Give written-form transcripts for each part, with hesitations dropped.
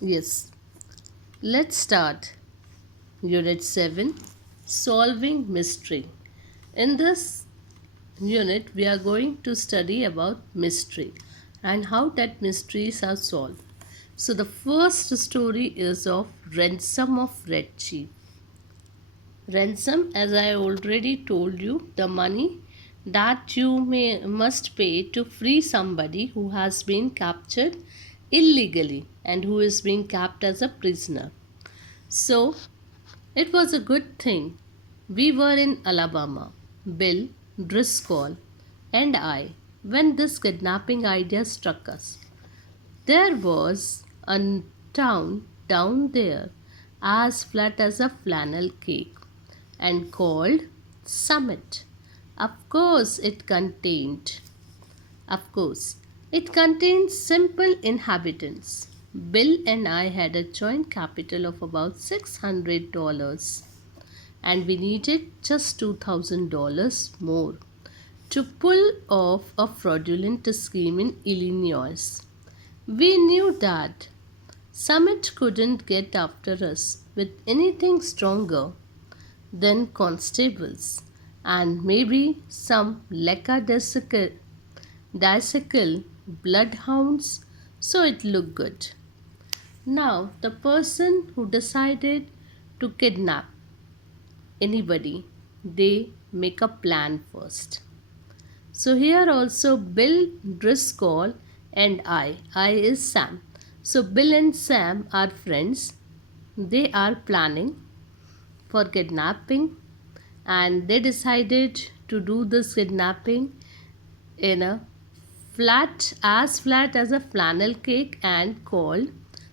Yes, let's start. Unit 7, Solving Mystery. In this unit, we are going to study about mystery and how that mysteries are solved. So, the first story is of Ransom of Red Chief. Ransom, as I already told you, the money that you must pay to free somebody who has been captured illegally and who is being kept as a prisoner. So, it was a good thing. We were in Alabama, Bill, Driscoll, and I, when this kidnapping idea struck us. There was a town down there as flat as a flannel cake and called Summit. Of course, it contained of course, it contained simple inhabitants. Bill and I had a joint capital of about $600 and we needed just $2,000 more to pull off a fraudulent scheme in Illinois. We knew that Summit couldn't get after us with anything stronger than constables and maybe some lackadaisical bloodhounds, so it looked good. Now, the person who decided to kidnap anybody, they make a plan first. So, here also Bill, Driscoll, and I is Sam. So, Bill and Sam are friends. They are planning for kidnapping and they decided to do this kidnapping in a flat as a flannel cake and called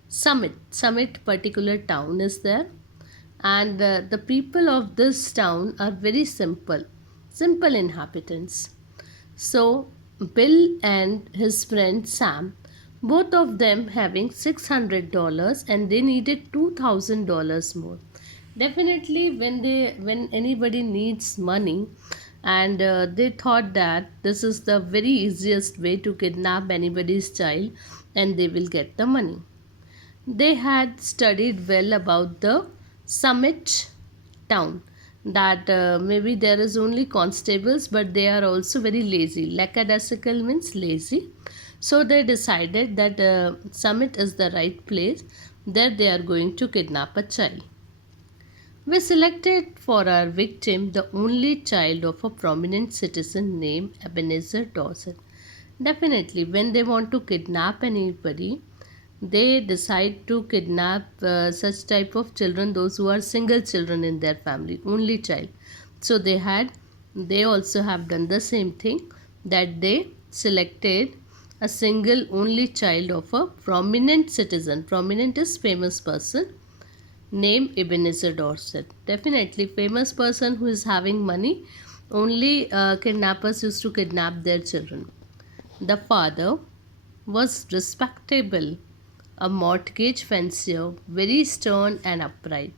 Summit particular town is there, and the people of this town are very simple inhabitants. So Bill and his friend Sam, both of them having $600 and they needed $2,000 more. Definitely, when anybody needs money, and they thought that this is the very easiest way to kidnap anybody's child, and they will get the money. They had studied well about the Summit town, that maybe there is only constables but they are also very lazy. Lackadaisical means lazy. So they decided that Summit is the right place, that they are going to kidnap a child. We selected for our victim the only child of a prominent citizen named Ebenezer Dawson. Definitely, when they want to kidnap anybody, they decide to kidnap such type of children, those who are single children in their family, only child. So they also have done the same thing, that they selected a single only child of a prominent citizen. Prominent is famous person, name Ebenezer Dorset. Definitely famous person who is having money. Only kidnappers used to kidnap their children. The father was respectable, a mortgage fancier, very stern and upright.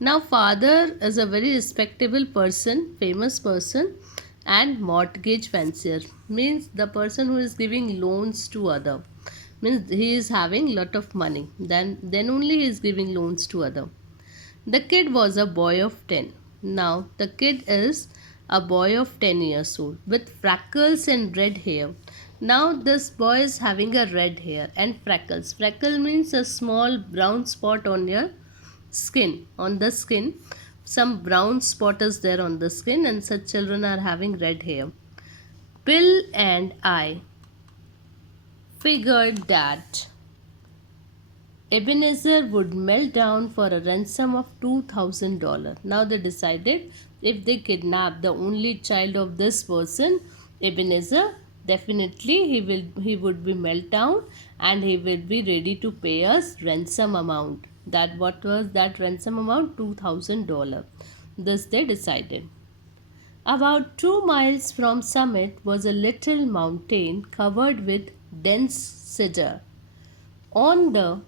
Now father is a very respectable person, famous person, and mortgage fancier means the person who is giving loans to other, means he is having lot of money, then only he is giving loans to other. The kid was a boy of 10. Now, the kid is a boy of 10 years old with freckles and red hair. Now, this boy is having a red hair and freckles. Freckle means a small brown spot on your skin, on the skin. Some brown spot is there on the skin, and such children are having red hair. Bill and I figured that Ebenezer would melt down for a ransom of $2,000. Now they decided, if they kidnap the only child of this person, Ebenezer, definitely he would be melt down and he will be ready to pay us ransom amount. That what was that ransom amount? $2,000. Thus they decided. About 2 miles from Summit was a little mountain covered with dense cedar. On the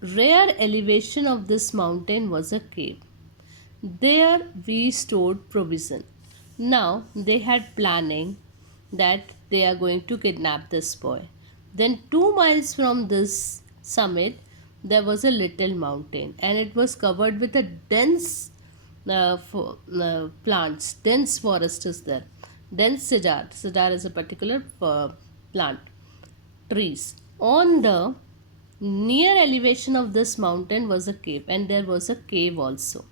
rear elevation of this mountain was a cave. There we stored provision. Now they had planning that they are going to kidnap this boy. Then 2 miles from this summit there was a little mountain, and it was covered with a dense plants. Dense forest is there. Dense cedar. Cedar is a particular plant. Trees. On the near elevation of this mountain was a cave, and there was a cave also.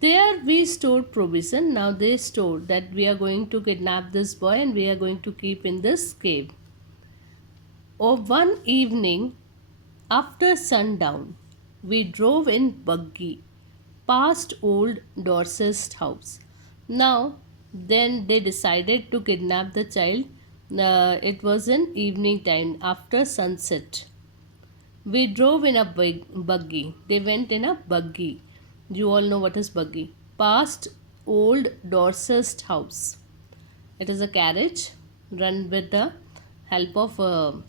There we stored provision. Now they stored that we are going to kidnap this boy and we are going to keep in this cave. One evening after sundown, we drove in buggy past old Dorset's house. Now, then they decided to kidnap the child. It was in evening time after sunset. We drove in a big buggy. They went in a buggy. You all know what is buggy. Past old Dorset's house. It is a carriage run with the help of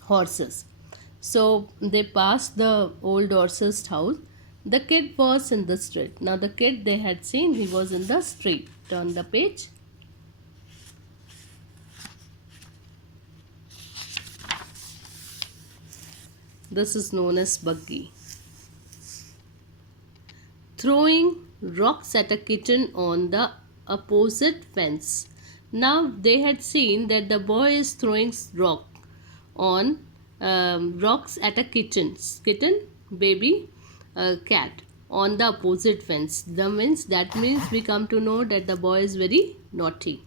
horses. So they passed the old Dorset's house. The kid was in the street. Now the kid they had seen, he was in the street. Turn the page. This is known as buggy. Throwing rocks at a kitten on the opposite fence. Now they had seen that the boy is throwing rocks at a kitten, baby, cat on the opposite fence. That means we come to know that the boy is very naughty.